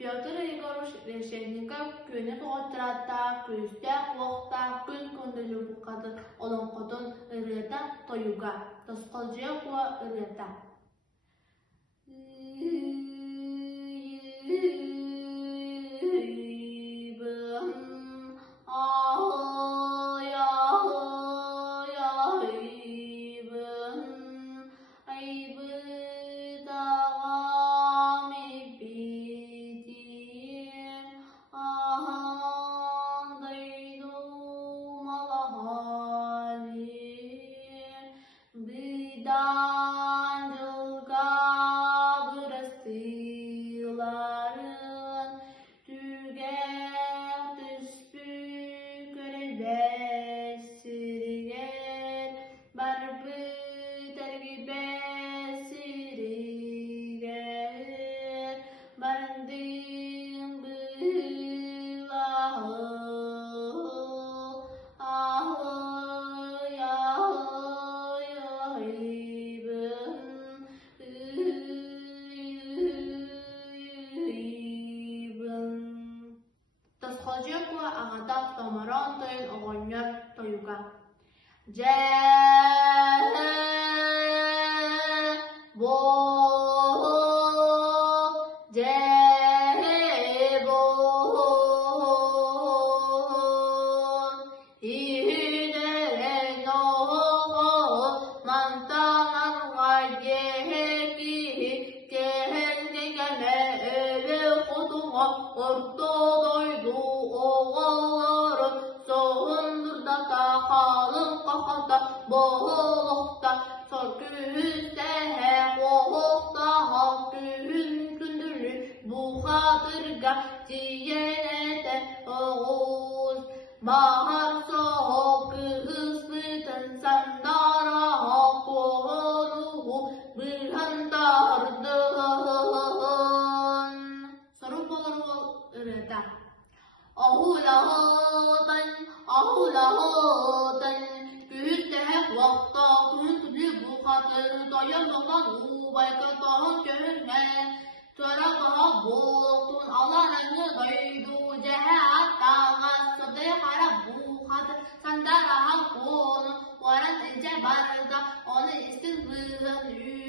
Петр Егорович Решетников күні тоғыттыратта, күсті қуақта, күн көнділі бұққады, олон қотын ұрыта тойуға, тосқалжия қуа ұрыта. Tasqalcıqwa ağada tamaran toyun oğonyor toyuga. Boğulukta sorgüste boğulukta halkün gündürlü bu hatırga diyene de oğuz bahar soğuk ıslıtın sandara konuğu bırhandardın soru bolur ırıda ahulahıdan Vakta küntülü bu katır dayanmadan ubaykatan köyüne Çörabaha boğultun alanını daydu cehe attağa Söde hara bu katır sandaraha konu Varan ece barda onu istin vızın